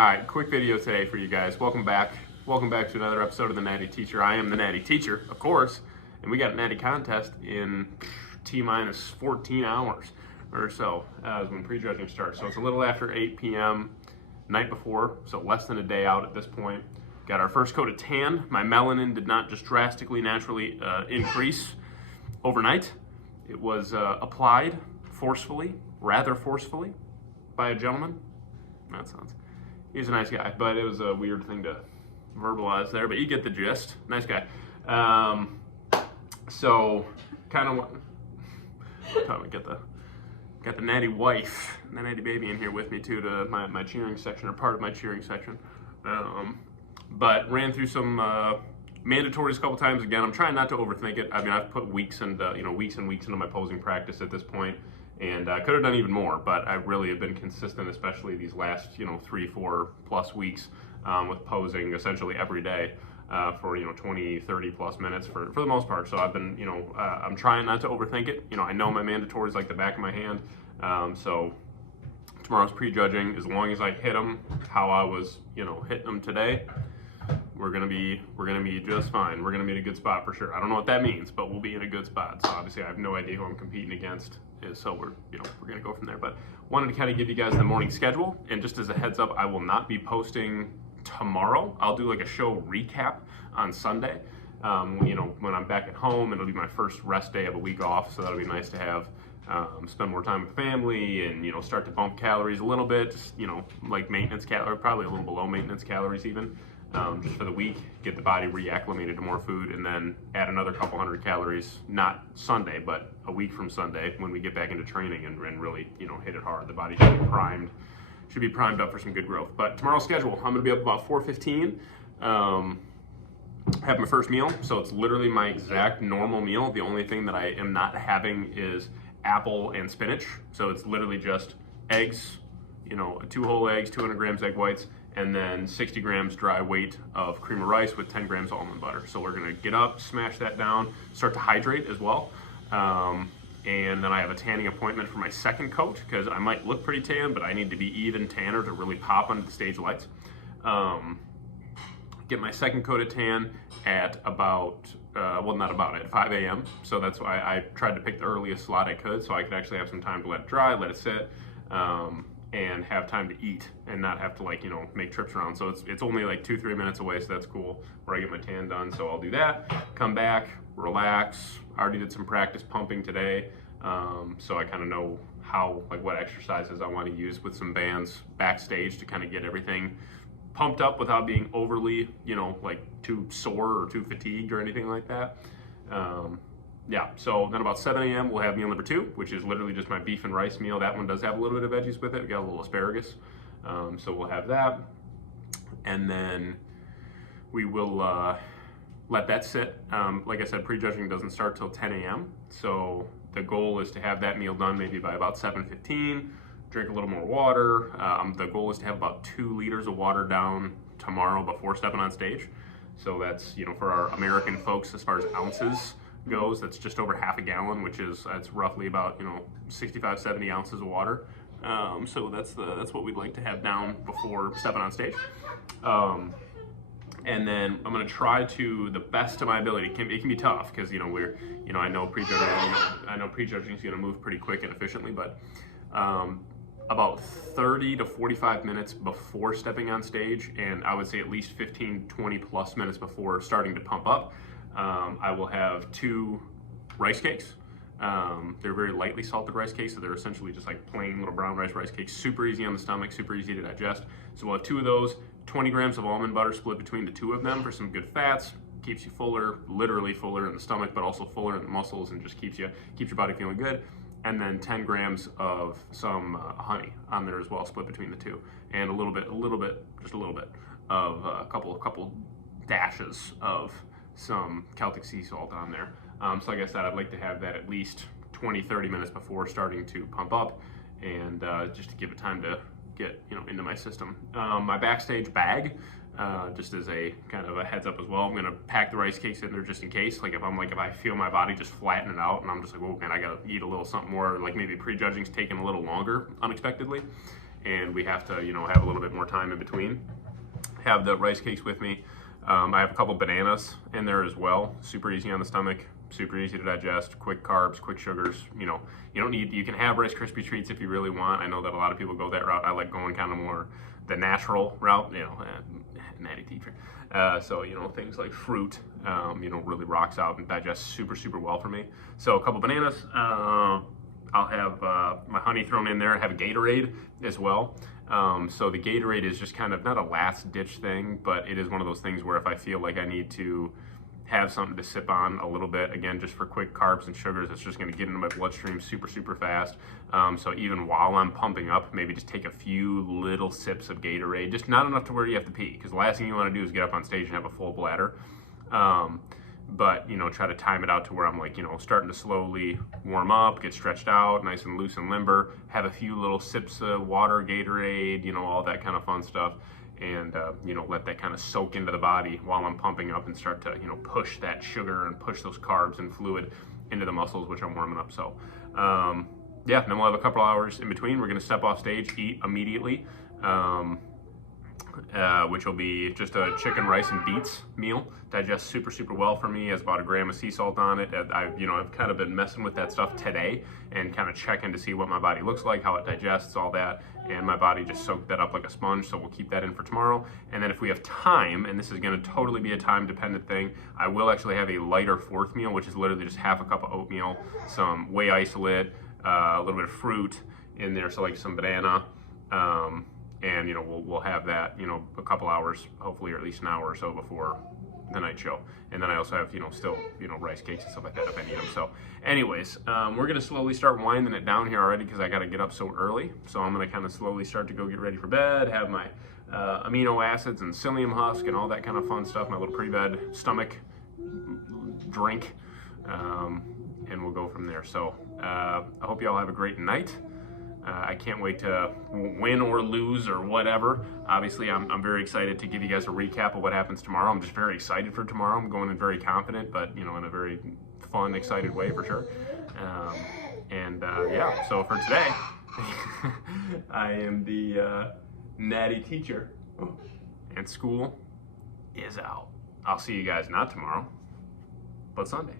Alright, quick video today for you guys. Welcome back. Welcome back to another episode of The Natty Teacher. I am The Natty Teacher, of course, and we got a natty contest in T-minus 14 hours or so when prejudging starts. So it's a little after 8 p.m. night before, so less than a day out at this point. Got our first coat of tan. My melanin did not just drastically, naturally increase overnight. It was applied forcefully, rather forcefully, by a gentleman. That sounds... He's a nice guy, but it was a weird thing to verbalize there, but you get the gist. Nice guy. So, kind of what... Probably got the natty wife, the natty baby in here with me too, to my cheering section, or part of my cheering section. But ran through some mandatories a couple times. Again, I'm trying not to overthink it. I mean, I've put weeks and weeks into my posing practice at this point, and I could have done even more, but I really have been consistent, especially these last 3-4 plus weeks with posing essentially every day for 20, 30 plus minutes for the most part. So I've been I'm trying not to overthink it. I know my mandatories like the back of my hand. So tomorrow's prejudging, as long as I hit them how I was hitting them today, we're gonna be just fine. We're gonna be in a good spot for sure. I don't know what that means, but we'll be in a good spot. So obviously I have no idea who I'm competing against, so we're gonna go from there. But wanted to kind of give you guys the morning schedule, and just as a heads up, I will not be posting tomorrow. I'll do like a show recap on Sunday. When I'm back at home, it'll be my first rest day of a week off, so that'll be nice to have. Spend more time with family and start to bump calories a little bit, just like maintenance calories, probably a little below maintenance calories even, just for the week, get the body reacclimated to more food, and then add another couple hundred calories, not Sunday, but a week from Sunday when we get back into training and really hit it hard. The body should be primed up for some good growth. But tomorrow's schedule, I'm gonna be up about 4:15. Have my first meal, so it's literally my exact normal meal. The only thing that I am not having is apple and spinach, so it's literally just eggs, 2 whole eggs, 200 grams egg whites, and then 60 grams dry weight of cream of rice with 10 grams almond butter. So we're gonna get up, smash that down, start to hydrate as well, and then I have a tanning appointment for my second coat, because I might look pretty tan, but I need to be even tanner to really pop under the stage lights. Get my second coat of tan at about, at 5 a.m. So that's why I tried to pick the earliest slot I could, so I could actually have some time to let it dry, let it sit, and have time to eat and not have to make trips around. So it's only like 2-3 minutes away, so that's cool, where I get my tan done. So I'll do that, come back, relax. I already did some practice pumping today, so I kind of know what exercises I want to use with some bands backstage to kind of get everything pumped up without being overly, too sore or too fatigued or anything like that. So then about 7 a.m. we'll have meal number 2, which is literally just my beef and rice meal. That one does have a little bit of veggies with it. We got a little asparagus, so we'll have that. And then we will let that sit. Like I said, prejudging doesn't start till 10 a.m. So the goal is to have that meal done maybe by about 7:15. Drink a little more water. The goal is to have about 2 liters of water down tomorrow before stepping on stage. So that's, for our American folks, as far as ounces goes, that's just over half a gallon, which is, that's roughly about, 65, 70 ounces of water. So that's what we'd like to have down before stepping on stage. And then I'm gonna try to the best of my ability. It can be tough, because I know prejudging is gonna move pretty quick and efficiently, but about 30 to 45 minutes before stepping on stage, and I would say at least 15-20 plus minutes before starting to pump up, I will have 2 rice cakes. They're very lightly salted rice cakes, so they're essentially just like plain little brown rice cakes, super easy on the stomach, super easy to digest. So we'll have 2 of those, 20 grams of almond butter split between the 2 of them for some good fats. Keeps you fuller, literally fuller in the stomach, but also fuller in the muscles, and just keeps your body feeling good. And then 10 grams of some honey on there as well, split between the 2, and just a little bit of a couple dashes of some Celtic sea salt on there. So like I said, I'd like to have that at least 20-30 minutes before starting to pump up, and just to give it time to get into my system. My backstage bag, just as a kind of a heads up as well, I'm gonna pack the rice cakes in there just in case. If I feel my body just flattening out and I'm just like, oh man, I gotta eat a little something more, like maybe prejudging's taking a little longer unexpectedly, and we have to, you know, have a little bit more time in between. Have the rice cakes with me. I have a couple bananas in there as well. Super easy on the stomach, super easy to digest, quick carbs, quick sugars. You know, you don't need, you can have Rice Krispie treats if you really want. I know that a lot of people go that route. I like going kind of more the natural route, you know, natty teacher. So, you know, things like fruit, you know, really rocks out and digests super, super well for me. So a couple bananas. I'll have my honey thrown in there. I have a Gatorade as well. So the Gatorade is just kind of not a last ditch thing, but it is one of those things where if I feel like I need to have something to sip on a little bit, again, just for quick carbs and sugars, it's just going to get into my bloodstream super, super fast. So even while I'm pumping up, maybe just take a few little sips of Gatorade, just not enough to where you have to pee, because the last thing you want to do is get up on stage and have a full bladder. But, you know, try to time it out to where I'm like, you know, starting to slowly warm up, get stretched out, nice and loose and limber, have a few little sips of water, Gatorade, you know, all that kind of fun stuff. And, you know, let that kind of soak into the body while I'm pumping up and start to, you know, push that sugar and push those carbs and fluid into the muscles, which I'm warming up. So, yeah, then we'll have a couple hours in between. We're going to step off stage, eat immediately. Which will be just a chicken, rice, and beets meal. Digests super, super well for me. Has about 1 gram of sea salt on it. I've kind of been messing with that stuff today and kind of checking to see what my body looks like, how it digests, all that. And my body just soaked that up like a sponge, so we'll keep that in for tomorrow. And then if we have time, and this is going to totally be a time-dependent thing, I will actually have a lighter fourth meal, which is literally just half a cup of oatmeal, some whey isolate, a little bit of fruit in there, so like some banana. And, you know, we'll have that, you know, a couple hours, hopefully, or at least an hour or so before the night show. And then I also have, you know, still, you know, rice cakes and stuff like that if I need them. So anyways, we're going to slowly start winding it down here already because I got to get up so early. So I'm going to kind of slowly start to go get ready for bed, have my amino acids and psyllium husk and all that kind of fun stuff, my little pre-bed stomach drink, and we'll go from there. So I hope you all have a great night. I can't wait to win or lose or whatever. Obviously, I'm very excited to give you guys a recap of what happens tomorrow. I'm just very excited for tomorrow. I'm going in very confident, but, you know, in a very fun, excited way for sure. Yeah, so for today, I am the natty teacher, and school is out. I'll see you guys not tomorrow, but Sunday.